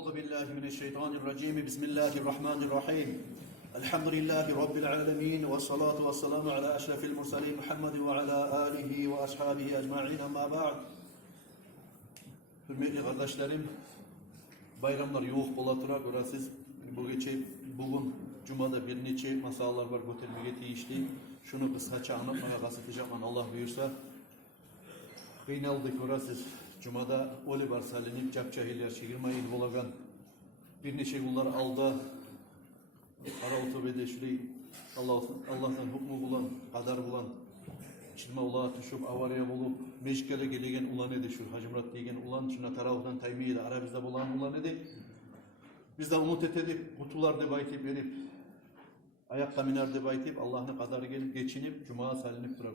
Euzu billahi mineşşeytanirracim. Bismillahirrahmanirrahim. Elhamdülillahi rabbil alamin ve salatu vesselamu ala eşrefil murselin Muhammed ve ala alihi ve ashabihi ecmaîn. Amma ba'd. Hürmetli kardeşlerim, bayramlar yoğuk bolatıra göre siz bugün Cuma'da bir neçe masallar var götürmeye tiyişli. Şunu kısaca anlatmaya kasıtacağım. Allah buyursa. Kıynaldık göre siz Cuma'da oli var salinip capcahiller çekirmeyin bolagan bir neçe kullar aldı ara otobede şurayı Allah'tan hukmu bulan, kadar bulan çilme ula tuşup avariya bulup meşkele gelegen ulan edi şu Hacımrat degen ulan şuna tarafından taymiyede ara bizde bulan ulan edi biz de umut etedik kutular debaytip verip ayakta miner debaytip Allah'ın kadarı gelip geçinip Cuma'ya salinip durak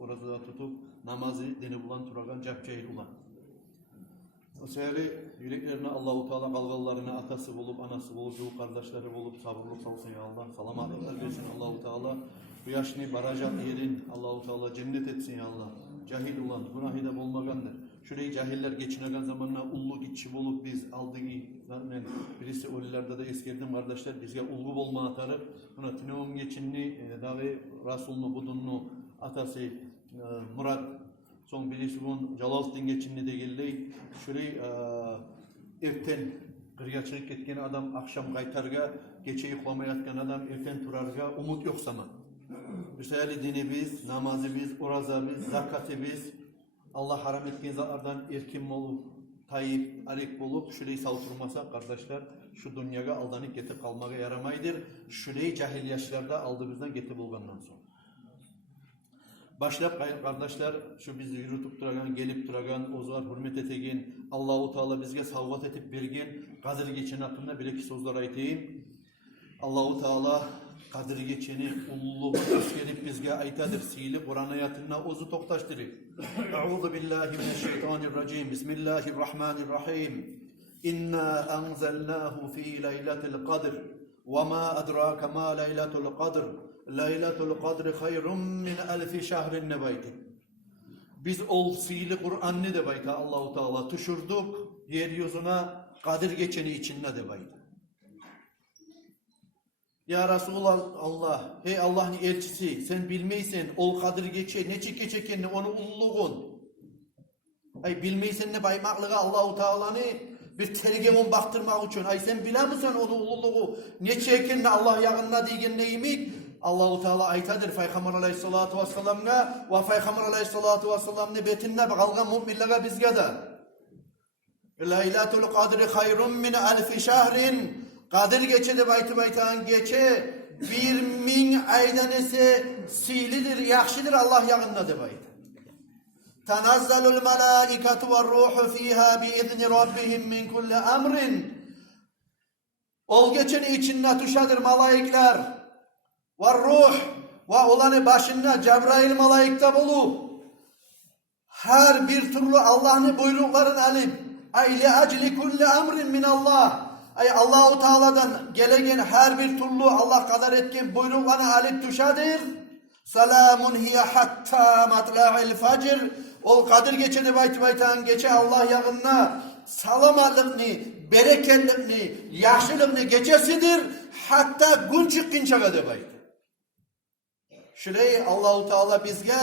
orada tutup namazı deni bulan turagan capcahil ulan. O seyri yüreklerine Allah-u Teala kalgallarına atası bulup, anası bulup, yol kardeşleri bulup, sabırlık olsun ya Allah. Salamatlıklar versin Allah-u Teala. Bu yaşını barajat yerin Allah-u Teala cennet etsin ya Allah. Cahil olan, günahı da olmagandır. Şurayı cahiller geçinen zamanla ullu gitçi bulup biz aldık zaten birisi ölülerde de eskerdim kardeşler bizge ulgu bolma atarı. Buna tineum geçinli, davi Rasulunu budunlu atası Murat son birisi bunun Calaluddin geçinli de geldi. Şurayı erten kırgaçılık etken adam akşam kaytarga, gece yıklamayatken adam erten turarga umut yok zaman. Müsayeli dini biz, namazı biz, oraza biz, zakatı biz, Allah haram etken zatlardan erkin olup, tayyip, alik bulup, şurayı savturmasa kardeşler, şu dünyaya aldanıp getip kalmaya yaramaydır. Şurayı cahil yaşlarda aldığımızdan getip olgandan sonra. Başlayıp kardeşler şu bizi yürütüp duragan, gelip duragan, ozlar hürmet etegen, Allah-u Teala bizge savvat etip bergen, kadir geçeni hakkında bir iki sözler aytayım. Allah-u Teala kadir geçeni ulluğunu öskerip bizge aytadır, siyili Kur'an ayatına ozu toktaştırır. Euzu billahi mineşşeytanirracim. Bismillahirrahmanirrahim. İnna enzelnahu fi leyletil kadr. Ve ma adrake ma leyletul kadr. Leyletul kadri hayrun min elfi şehrin nebayti. Biz ol fiili Kur'an'ı de bayta Allah-u Teala tuşurduk yeryüzüne kadir geçeni içinde de bayta. Ya Resulallah, hey Allah'ın elçisi sen bilmeysen ol kadir geçe ne çekecekken onu ulluğun. Ay bilmeysen ne baymaklığa Allah-u Teala'nı bir tergemun baktırmak için. Ay sen bilir misin onu ulluğu ne çeken Allah yağında diyen neyimik? Allah-u Teala aytadır Peygamber aleyhissalatu vesselam'a ve Peygamber aleyhissalatu vesselam'ın betinde kalgan müminlere bizge de Leyletul kadri hayrun min elfi şehrin kadir geçe de baytı geçe 1000 aydan ise silidir, yakşidir Allah yağında de baytı. Tenazzalul melaiketu ve ruhu fiha biizni rabbihim min kulli emrin. Ol geçeni içinde tuşadır malaikler. Ve ruh ve olanı başında Cebrail malaikte bulup her bir türlü Allah'ın buyruklarını alıp ay li acli kulli emrin min Allah ay Allah-u Teala'dan gelegen her bir türlü Allah kadar etken buyruklarını alıp tuşadır. Selamun hiye hatta matla'il fecr. Ol kadir geçedi baytı geçe Allah yağına salamatlıkni, bereketlikni, yaşlılıkni geçesidir. Hatta gün çıkınca kadar baytı. Şurayı Allah-u Teala bizge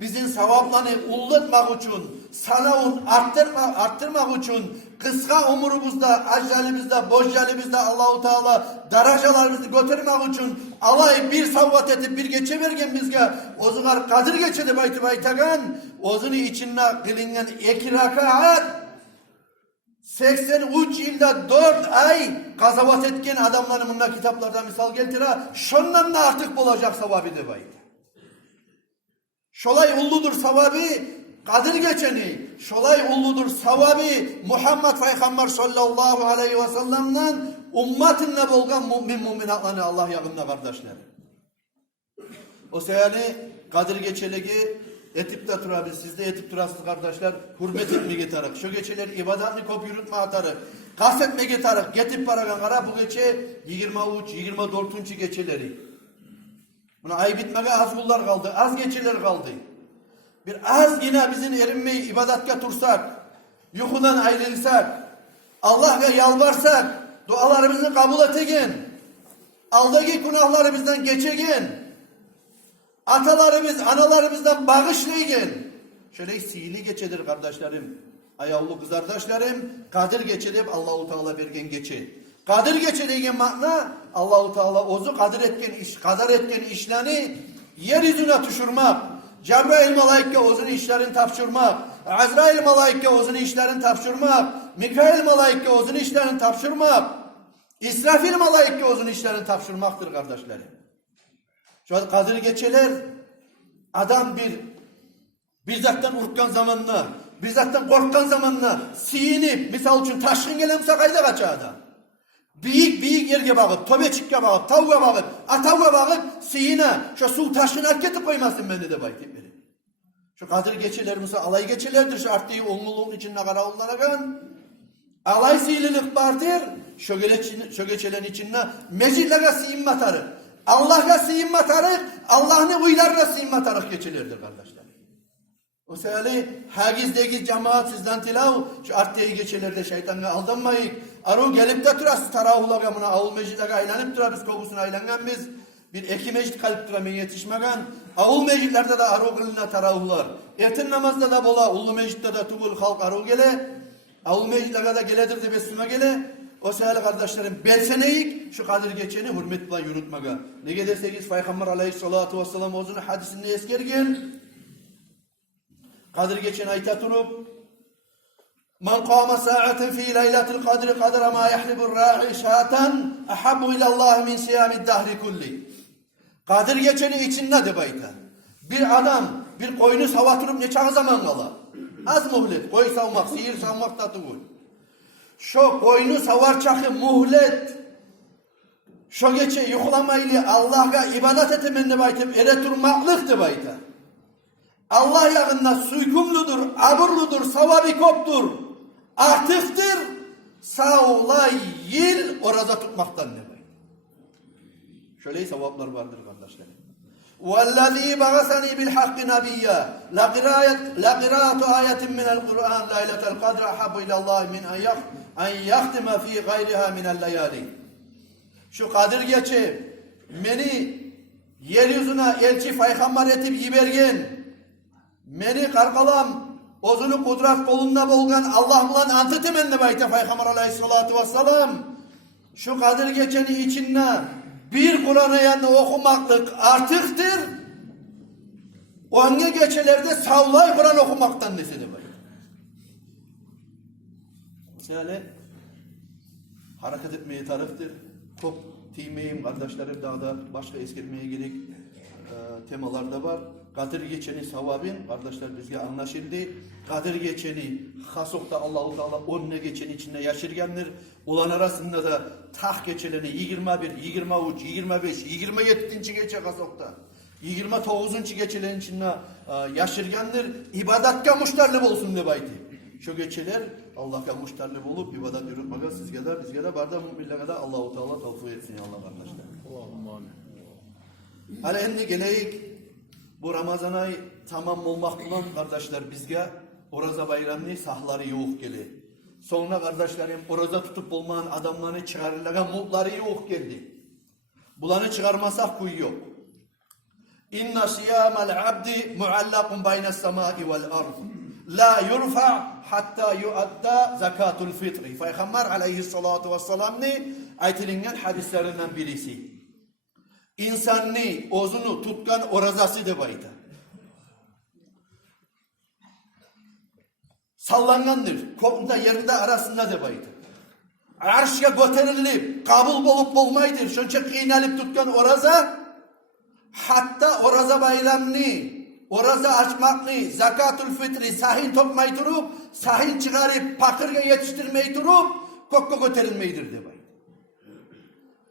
bizim sevaplarını ullatmak için, sanavun arttırmak için, kısa umurumuzda, acalimizde, boşcalimizde Allah-u Teala darajalarımızı götürmek için alay bir savvat edip bir geçevergen bizge o zaman kadir geçedi baytagan ozunu içinde kılingen 2 rakat 83 yılda 4 ay kazavat etken adamların bunda kitaplarda misal geltire şundan da artık bulacak savabı de baytı. Şolay ulludur savabı kadir geçeni, şolay ulludur savabı Muhammed Peygamber sallallahu aleyhi ve sellem'den ummetinle bolgan müminatlarını Allah yağında kardeşler. O seyani kadir geçelegi etip de turabız, siz de etip turasınız kardeşler, hürmet etme getarık. Şu geçeler ibadatını kop yürütme atarık, kastetme getarık, getip paragan kara bu geçe 23-24. geçeleri. Buna ay bitmege az kullar kaldı, az geçeler kaldı. Bir az yine bizim erinmeyi ibadatga tursak, yuhudan ayrılsak, Allah'a yalvarsak, dualarımızı kabul etegin. Aldaki günahlarımızdan geçegin. Atalarımız, analarımızdan bağışlayın. Şöyle sihirli geçedir kardeşlerim. Ayavlu kız kardeşlerim. Kadir geçedip Allahu Teala bergen geçe. Kadir geçe degen makna Allahu Teala ozu kadir etken işlerini yeryüzüne düşürmek. Cebrail malaike ozun işlerini tapşırmak. Azrail malaike ozun işlerini tapşırmak. Mikail malaike ozun işlerini tapşırmak. İsrafil malaike ozun işlerini tapşırmaktır kardeşlerim. Şu an kadir geçeler adam bir zattan urkan zamanla, bir zattan korkan zamanla siyinip, misal için taşkın gelemse kayda kaçağda. Büyük yerge bakıp, töbeçikke bakıp, tavuğa bakıp, atavuğa bakıp, siyine, şu su taşkın hareketi koymasın beni de baytip biri. Şu kadir geçelerimiz alay geçelerdir, şu arttığı onluluğun içinde kara onlara alay siyililik vardır, şu geçelerin içinde mecillere siyinme atarık. Allah'a siyinme atarık, Allah'ın uylarına siyinme atarık geçelerdir kardeşler. O sebeple hagizdeki cemaat sizden tilav, şu arttığı geçelerde şeytanla aldanmayın. Arı gelip de turası taravulaga buna avul mecillere aylanıp turarız kokusuna aylangan biz. Bir eki mecid kalp turamen yetişmegen. Avul mecillerde de arı kılına taravular. Ertin namazda da bola, ulu mecidde de tugul halk arı gele. Avul mecillere de geledir de besime gele. O sebeple kardeşlerim belseneyik şu kadir geçeni hürmet bilen yürütmege. Ne derseniz Peygamber aleyhissalatu vesselam ozun hadisinde eskergen. Kadir geçeni ayta turup Man qama sa'aten fi leylatil kadri kadra ma yahlibur ra'i şatan ahabbu ila Allah min siyamid dahri kulli. Kadir geçeni içinde de bayta. Bir adam bir koyunu savatırıp ne çağı zaman kala. Az muhlet. Koy savmak, sihir savmak da tuğul. Şu koyunu savar çakı muhlet. Şu geçe yuklamayla Allah'a ibadet etemende baytım. Ere durmaklıktı bayta. Allah yağında suykumludur, aburludur, savabı koptur. Artıktır. Sağla yil orada tutmaktan ne bayta. Şöyle sevaplar vardır kardeşlerim. وَالَّذ۪ي بَغَسَنِي بِالْحَقِّ نَبِيًّا لَقِرَاتُ آيَةٍ مِنَ الْقُرْآنِ لَيْلَةَ الْقَدْرِ أَحَبُّ إِلَى اللّٰهِ مِنْ أَنْ يَخْتِمَ ف۪ي غَيْرِهَا مِنَ اللَّيَالِي. Şu Kadir geçi beni yeryüzüne elçi peygamber etip yibergen, beni kargalam, ozunu kudret kolunda bolgan Allah bilan antı temenni bayta Peygamber aleyhissalatu vesselam. Şu Kadir geçeni içinde bir Kur'an'ı yanına okumaklık artıktır. Onge geçelerde savlay Kur'an okumaktan nesedi var. Mesela hareket etmeye tarıftır. Çok tiymeyim kardeşlerim daha da başka eskirmeye gerek temalarda var. Kadir geçeni savabin kardeşler bizge anlaşıldı. Kadir geçeni hasokta Allah-u Teala onunla geçeni içinde yaşırgendir. Ulan arasında da tah geçeleni 21, 23, 25, 27. gece hasokta. 29. geçelerin içinde yaşırgendir. İbadatka muştarlı olsun de bayti. Şu geçeler Allah'a muştarlı olup ibadet yürütmeye sizge de barda müminlere de Allah-u Teala tavsiye etsin Allah kardeşler. Allahümme amin. Hala endi geleyik bu Ramazan ayı tamam olmak bulan kardeşler bizge oraza bayramını sahları yok geli. Sonra kardeşlerim oraza tutup olmayan adamlarını çıkarırlar mutları yok geldi. Bulanı çıkarmasak kuyu yok. İnna siyamal abdi muallakun baynes semai vel ard. La yurfa hatta yuadda zakatul fitri. Peygamber aleyhissalatu vesselam ne aytilingen hadislerinden birisi. İnsanını, ozunu tutkan orazası da bayda. Sallangandır. Kopunda yerinde arasında da bayda. Arşya göterilip, kabul bolup bolmaydır. Şunca kıynalıp tutkan oraza, hatta oraza bayramını, oraza açmakını, zakatul fitri, sahil topmayı durup, sahil çıkarıp, pakırga yetiştirmeyi durup, kokko göterilmeydir de bayda.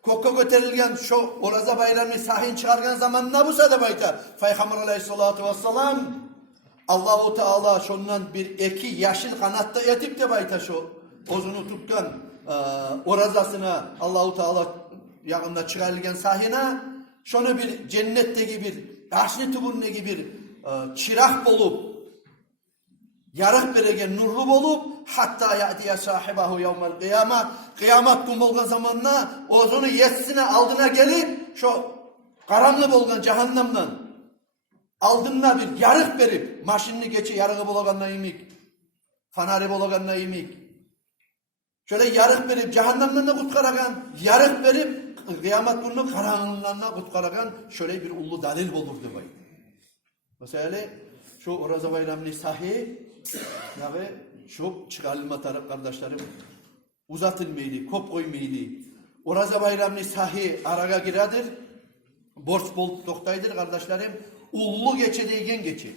Kokko göterilgen şu oraza bayramı sahin çıkargan zaman ne bu sada bayta? Peygamber aleyhissalatu vesselam Allah-u Teala şundan bir eki yaşıl kanatta etip de bayta şu ozunu tutkan orazasına Allah-u Teala yanında çıkarılgen sahine şunu bir cennetteki bir yaşlı tubunne gibi bir çırak bulup yarık beregen nurlu bolup hatta ya'tiya sahibahu yevmel kıyamet kıyamet gün bolgan zamanla ozunu yetsine aldına gelip şu karanlı bolgan cehennemden aldığına bir yarık verip maşinini geçi yarığı bolaganla imik fanari bolaganla imik şöyle yarık verip cehennemden de kutkaragan yarık verip kıyamet günü karanlığına kutkaragan şöyle bir ulu dalil bulurdu bay. Mesela şu Oraza Bayramı'nı sahi yani şu çıkarılma taraf kardeşlerim uzatılmaydı, kop koymaydı. Oraza Bayramı'nı sahi araga giradır. Borç bol toktaydır kardeşlerim. Ullu geçe deygen geçe.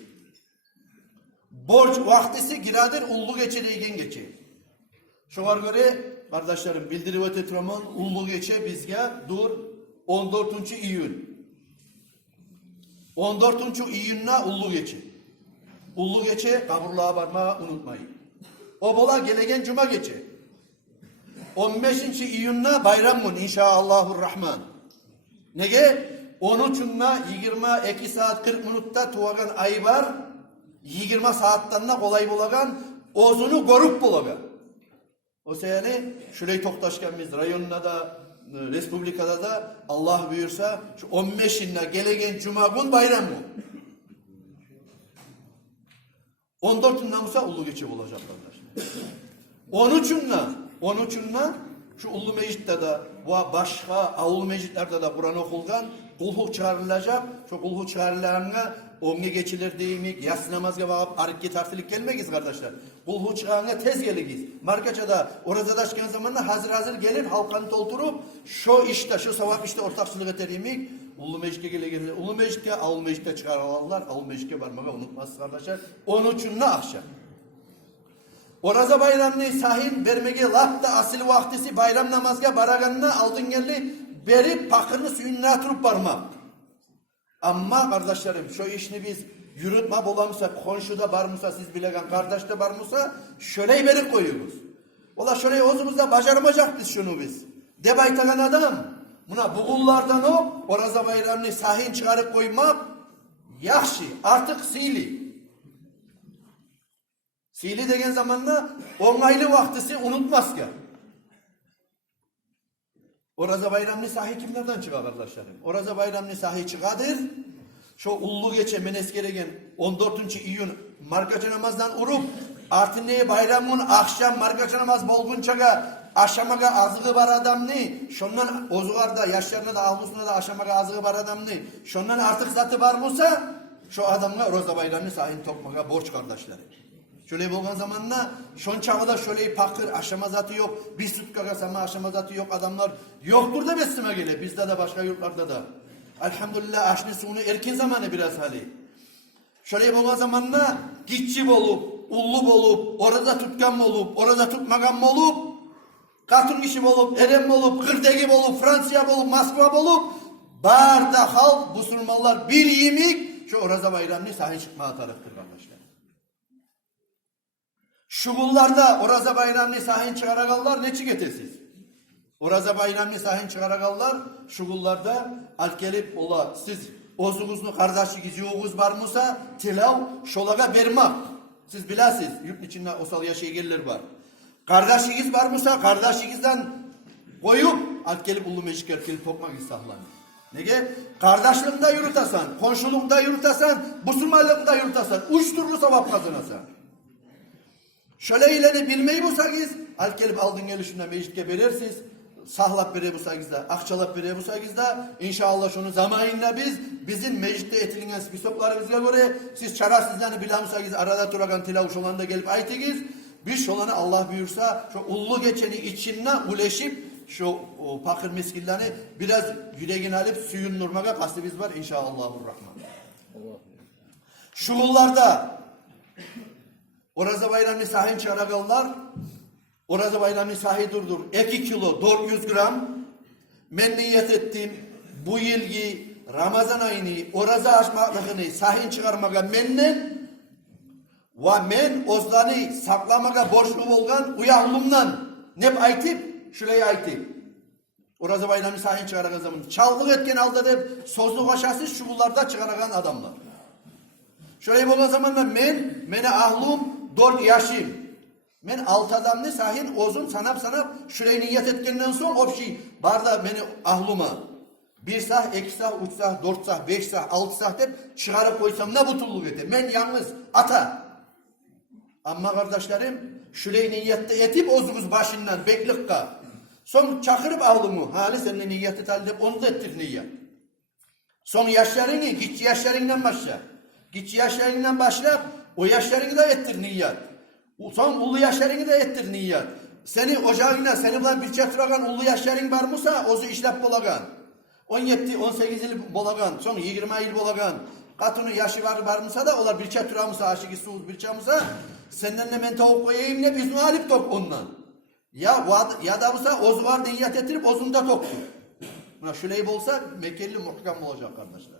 Borç vaktisi giradır, ullu geçe deygen geçe. Şoğar göre kardeşlerim bildirip ötetramon ullu geçe bizge dur 14. iyun. 14. iyunna ullu geçe. Ullu geçe kaburluğa varmağı unutmayın. O bola gelegen cuma geçe. 15. iyunna bayram gün inşallahurrahman. Nege? 13'unna 22 saat 40 minutta tuvagan ay var. 20 saattanna kolay bulagan ozunu korup bulagan. O seyani şurayı toktaşken biz rayonuna da Respublikada da Allah buyursa şu 15'inde gelegen cuma gün bayram mı? 14'ünden olsa ulu geçe olacak kardeşler. 13'ünden şu ulu meclitte de başka avul meclitlerde de Kur'an okulgan kulhuk çağrılacak. Şu kulhuk çağrılarına onge geçilir deyimik, yatsı namazga bakıp hareket tartılık gelmeyiz kardeşler. Kulhuk çağrına tez geligiz. Markaçada orada da çıkan zamanla hazır gelir halkanı doldurup şu işte, şu sevap işte ortakçılık eteriyimik. Ulu meclite gelir. Ulu meclite, avul meclite çıkarırlar. Avul meclite varmaga unutmazsınız kardeşler. 13'ünde akşam. Oraza bayramını sahin vermege lapta asil vaktisi bayram namazga baraganına aldın geldi berip pakırını suyununa turup barmak. Ama kardeşlerim şu işini biz yürütme bulamsa, konşuda barmısa siz bilegen kardeşte barmısa şöyle verip koyuyoruz. Ola şöyle ozumuzda başaramayacak biz şunu biz. Debaytagan adam buna buğullardan o oraza bayramını sahin çıkarıp koymak yaxşı artık sili. Sili degen zamanla onaylı vaktisi unutmaz ki. Oraza bayramını sahi kimlerden çıkar kardeşlerim? Oraza bayramını sahi çıkadır. Şu ullu geçe meneskeregen 14. iyun markaça namazdan urup artı neye bayramın akşam markaça namaz bolgunçaga aşamaga azığı var adam ne? Şondan ozugarda yaşlarına da avlusuna da aşamaga azığı var adam ne? Şondan artık zatı var mıysa şu adamla Oraza bayramını sahin tokmaga borç kardeşlerim. Şöyle bulgan zamanla şon çağda şöyle pakır aşama zatı yok. Bir sütkaga sama aşama zatı yok adamlar yoktur da besime gele. Bizde de başka yurtlarda da. Elhamdülillah aşını sunu erkin zamanı biraz hali. Şöyle bulgan zamanla gitçi olup, ullu olup, orada tutkan olup, orada tutmagan olup, katun kişi olup, erem olup, kırdegi olup, Fransiya olup, Moskva olup, barda halk, Müslümanlar bir yemik şu Oraza bayramını sahi çıkmaya tarafdır kardeşler. Şugullarda Oraza bayramını sahin çıkaragallar ne çıgetesiz? Oraza bayramını sahin çıkaragallar şugullarda alkelip ola siz ozuğuzunu kardeşliğiniz yoğuz var mısa tilav şolaga vermek. Siz bilasiz yurt içinde osal yaşaygiller var. Kardeşliğiniz var mısa kardeşliğinizden koyup alkelip ulu meşik alkelip tokmak istahlanır. Nege? Kardeşliğinde yürütasan, komşulukta yürütasan, Müslümanlıkta yürütasan, üç türlü sevap kazanasan. Şöyle ileri bilmeyi bulsanız, alkelip aldın gelişinden meclitke verirsiniz, sahlap vere bulsanızda, akçalap vere bulsanızda, inşallah şunu zamanında bizim meclitte etilingen spisoplarımızla göre, siz çarasızlarını bilamsanız, arada duragan tilavuş olan da gelip aytınız, biz şolanı Allah buyursa, şu ullu geçeni içine uleşip, şu pakır miskillerini biraz yüreğine alıp suyun nurmaga kastımız var, inşallahurrahman. Şuğullarda, Oraza bayramını sahin çıkaragallar. Oraza bayramını sahi durdur. 2 kilo 400 gram. Men niyet ettim. Bu yılgi Ramazan ayını oraza açmaklığını sahin çıkarmaga mennen ve men ozlarını saklamaga borçlu olgan uyanlımdan nep aytip şuraya aytip. Oraza bayramını sahin çıkaragan zaman çalgık etken aldırıp sozluk aşağısı şugullarda çıkaragan adamlar. Şöyle olan zaman mene ahlum 4 yaşım. Men 6 adamını sahin ozun sanap şurayı niyet etkenden son o şey bar da beni ahlıma. 1 sah, 2 sah, 3 sah, 4 sah, 5 sah, 6 sah deyip çıkarıp koysam ne butulluk ete. Men yalnız ata. Ama kardeşlerim şurayı niyette etip ozumuz başından beklikka. Son çakırıp ahlımı. Hali seninle niyeti talep onu da ettir niyet. Son yaşlarını gitçi yaşlarından başla. Gitçi yaşlarından başla o yaşlarını da ettir niyet. Son ulu yaşlarını da ettir niyet. Seni ocağına seni bulan bir çatıragan ulu yaşların var mısa ozu işlep bolagan. 17-18 yıl bolagan, son 20 yıl bolagan. Katını yaşı var mısa da olar bir çatıra mısa aşık suuz bir çamısa senden de men tavuk koyayım ne biz muhalif tok ondan. Ya da mısa oz var niyet ettirip ozunda toktur. Şöyle olsa Mekkeli muhkam olacak kardeşler.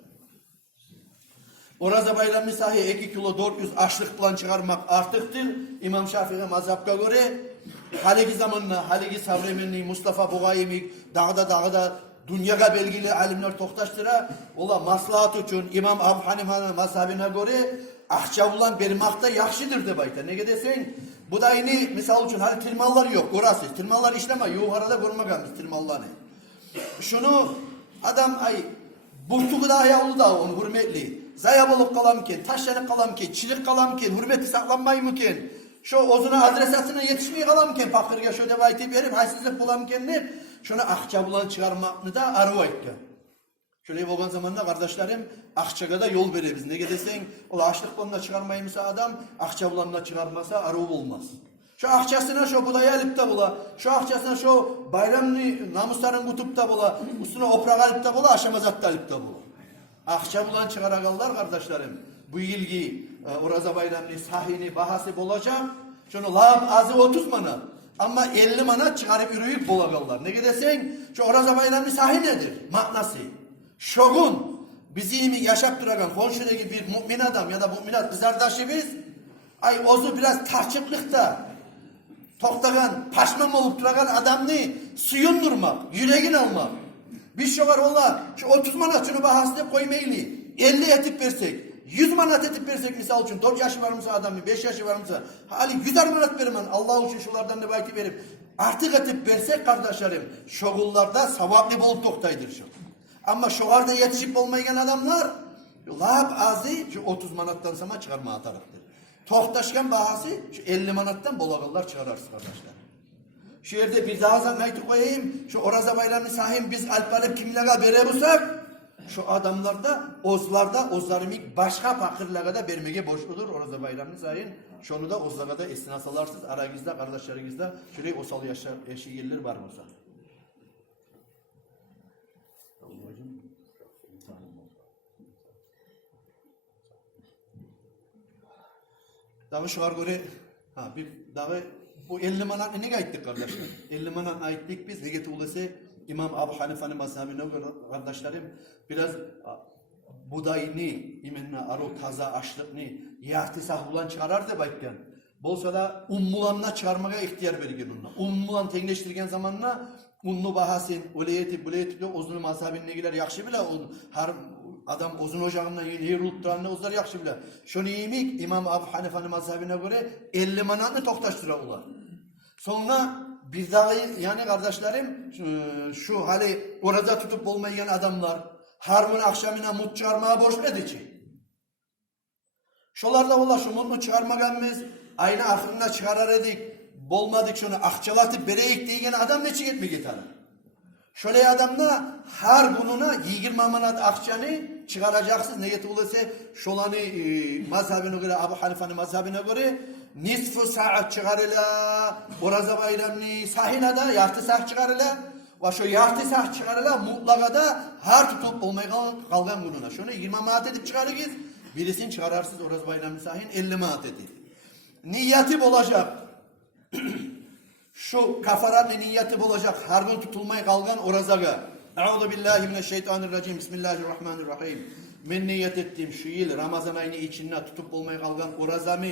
Oraza bayramı sahi 2 kilo 400 açlık plan çıkarmak artıktır. İmam Şafii'ye mazhabka göre haligi zamanla, haligi savremenli Mustafa Bugayimi dağda dünyaya belgili alimler toktaştıra ola maslahat için İmam Abu Hanife'nin mazhabine göre ahça bulan bermakta yakşıdır de bayta. Ne desen bu da yine misal için hali tilmallar yok. Orası tilmallar işleme. Yukarıda görmeganız tilmalları. Şunu adam burtuğu da ayağlı da onu hürmetli. Zayabalık kalamken, taşlanıp kalamken, çilik kalamken, hürmeti saklanmayımken, şu ozuna adresatına yetişmeye kalamken, fakirge şu devayti verip, haysizlik bulamken ne? Şunu akça bulan çıkarmakını da arı ayıkken. Şöyle olan zamanında kardeşlerim, akçaga da yol verebiz. Ne desen, ola açlık bulanına çıkarmayımsa adam, akça bulanına çıkarmasa arı olmaz. Şu akçasına şu budayı alıp da bula, şu akçasına şu bayramlı namusların kutup da bula, üstüne oprak alıp da bula, aşamazat da alıp da bula. Akça bulan çıkarakallar kardeşlerim. Bu ilgi Oraza bayramlı sahini bahası olacak. Şunu lab azı 30 manat. Ama 50 manat çıkarıp yürüyüp bulakallar. Ne desen şu Oraza bayramlı sahi nedir? Manası. Şogun bizim yaşap duragan komşudaki bir mümin adam ya da müminat kızardaşı biz ozu biraz tahçıklıkta toktagan, paşmam olup duragan adamını suyundurmak, yüreğin almak. Biz şu var ola, şu 30 manat şunu bahasını koymayını 50 etip versek, 100 manat etip versek misal için 4 yaşı var mısa adamı, 5 yaşı var mısa, hali 100 manat vermem, Allah için şulardan da belki verip, artık etip versek kardeşlerim, şoğullarda savaplı bol toktaydır şu. Ama şoğarda yetişip olmayan adamlar, lab azı şu 30 manattan sonra çıkarma atarıktır. Toktaşkan bahası şu 50 manattan bolağıllar çıkararsın kardeşler. Şu yerde bir daha zanaytı koyayım. Şu Oraza bayramı sahim biz alpları kimlere verebilsek şu adamlarda ozlarımı başka fakirlere de vermeye borçludur. Oraza bayramı sahim. Şunu da ozlara da esnasalarsız aranızda kardeşlerinizde şöyle osal yaşayırlar var mı? Dağı şu göre bir dağı bu 50 manat ne gayettik kardeşler? 50 manat aitlik biz hegeti olası İmam Abu Hanife'nin mazhabine göre kardeşlerim biraz budayını, imenna aro taza açlıkını yahtisah bulan çıkarar da bayken. Bolsa da ummulanla çıkarmaya ihtiyar vergen onunla. Ummulan tenleştirgen zamanla unlu bahasin, uleyeti ozunu mazhabine girer yakşı bile her adam ozun ocağından yer ulutturanı ozlar yakşı bile. Şunu yemik İmam Abu Hanife'nin mazhabine göre 50 manatını toktaştırıyorlar. Sonra bir daha yani kardeşlerim şu hali orada tutup olmayan adamlar harmın akşamına mut çıkarmaya borçlu için. Şolarda ola şu mutlu çıkarmaganımız aynı aklına çıkarar edik. Bolmadık şunu akçalatıp bereyik diyen adam ne çık etmek yeter. Şöyle adamda her günuna 20 manat akçanı çıkaracaksınız. Ne olursa şolanı mazhabine göre Abu Hanife'nin mazhabine göre nisfu saat çıkarıla Oraza bayramını sahine da yartı saat çıkarıla ve şu yartı saat çıkarıla mutlaka da her tutup olmaya kalgan günuna. Şunu 20 manat edip çıkarırız. Birisini çıkararsınız Oraza bayramını sahin 50 manat edip. Niyetim olacak. Şu kafaranın niyeti olacak her gün tutulmaya kalgan orazaga. Euzu billahi mineşşeytanirracim. Bismillahirrahmanirrahim. Men niyet ettiğim şu yıl Ramazan ayını içinde tutup olmaya kalgan orazamı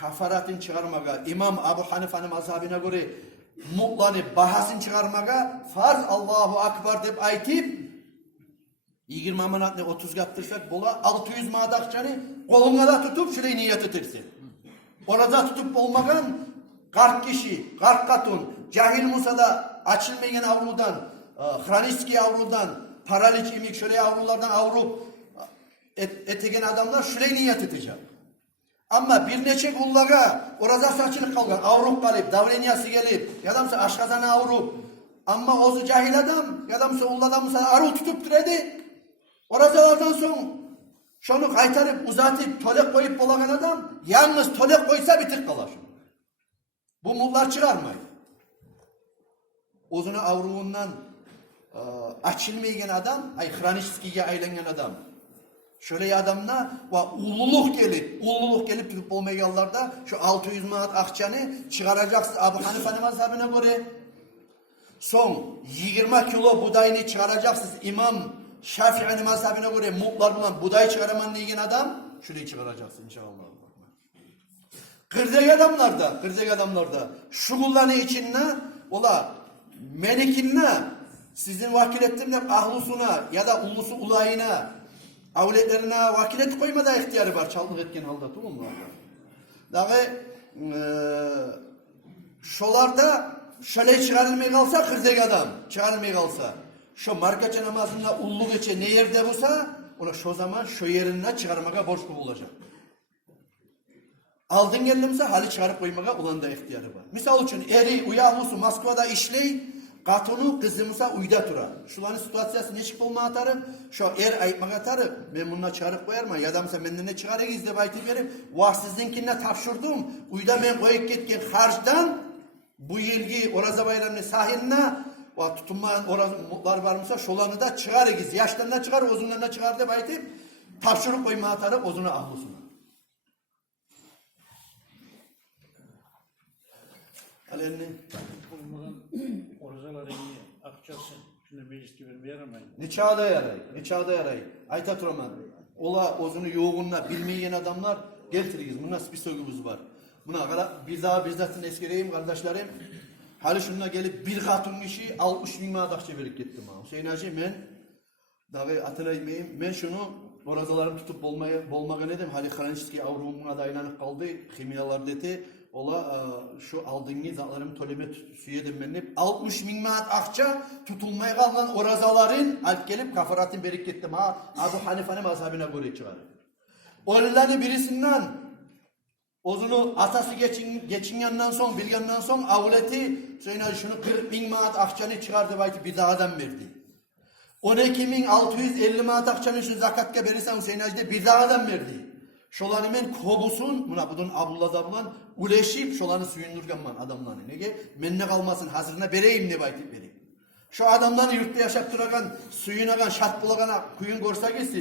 kafaratın çıkarmaga İmam Abu Hanife'nin mazhabine göre mutlanı bahasını çıkarmaga farz Allahu Akbar deyip aytip 20 manat ne 30 yaptırsak bola 600 manat akçanı koluna da tutup şurayı niyet etirsin. Orada tutup olmagan 40 kişi, 40 katun, cahil Musa'da açılmayan avrudan, hraniski avrudan, paraliç imik şöyle avrulardan avrup etegen adamlar şöyle niyet edecek. Ama bir neçe kullara orada saçılık kalgan, avrup kalıp, davreniyası gelip, yadamsa aşkazana avrup, ama ozu cahil adam, yadamsa ulu adamsa arı tutup duredi. Orazalardan son şunu kaytarıp, uzatıp, tolek koyup bolagan adam, yalnız tolek koysa bitir kalar. Bu mullar çıkarmayın. Ozuna avruğundan açılmayan adam, ay hraniskiye aylanan adam. Şöyle adamla ululuk gelip tutup olmayanlarda şu 600 manat akçanı çıkaracaksın Abu Hanife'nin mazhabına göre. Son 20 kilo budayını çıkaracaksınız İmam Şafii'nin mazhabına göre mutlar bulan buday çıkaraman diyen adam şurayı çıkaracaksın inşallah. Kırdek adamlarda şu kullanı içinne ola menikinne sizin vakil ettiğimde ahlusuna ya da ulusu ulayına avletlerine vakil et koymada ihtiyarı var çaldık etken halda tamam mı? Daha şolarda şöyle çıkarılmaya kalsa kırdek adam çıkarılmaya kalsa şu markaça namazında ulluk geçe ne yerde bulsa ona şu zaman şu yerine çıkarmaya borçlu olacak. Aldın geldimse hali çıkarıp koymaya olan da ihtiyarı var. Misal için eri uyahlusu Moskva'da işley katonu kızımıza uyda tura. Şuların situasyası ne çıkıp olma atarı, şu er ayıpmak atarı, ben bununla çıkarıp koyarım, yadamsa mendine çıkarık izle bayti verim, vahsizinkine tapşırdım, uyda ben koyup gitken harçtan, bu yılgi oraza bayramını sahiline, tutunmayan orazlar varmışsa, şolanı da çıkarık izle, yaşlarına çıkar, uzunlarına çıkar de bayti, tapşırıp koyma atarı, ozuna ahlusuna. Aleni. Orazalar iyi, akçası, şimdi meclis gibi bir yaramayın. Ne çağda yaray. Ayta Turaman. Ola ozunu yoğunla bilmeyen adamlar geltiriyiz. Bunun nasıl bir sözümüz var. Buna kadar bizzatın eskereyim kardeşlerim. Hali şununla gelip bir katun kişi 60 bin manat akçe verip gittim. Hüseyin Hacı ben dağı hatırlaymayayım. Ben şunu orazalarım tutup bolmaga nedim. Hali Krançki avrumun adaylanıp kaldı. Kimyalar dedi. Ola şu aldığınız zatlarım toleme süyedim benimle 60 bin manat akça tutulmaya kalan orazaların alt gelip kafaratın berik gittim ha Abu Hanife'nin mazhabine göre çıkarır. Onların birisinden ozunu atası geçin yanından son bilgandan son avleti söyle şunu 40 bin manat akçanı çıkardı bayti bir dağdan verdi. 12.650 manat akçanı şu zakatka verirsen Hüseyin Hacı'da bir dağdan verdi. Şolanı men kobusun, buna budun abullada bulan, uleşip şolanı suyundurgan man adamlarını. Nege? Menne kalmasın, hazırına bereyim ne baytip vereyim. Şu adamları yurtta yaşap duragan, suyunagan, şart bulagan kuyun gorsa gelsin.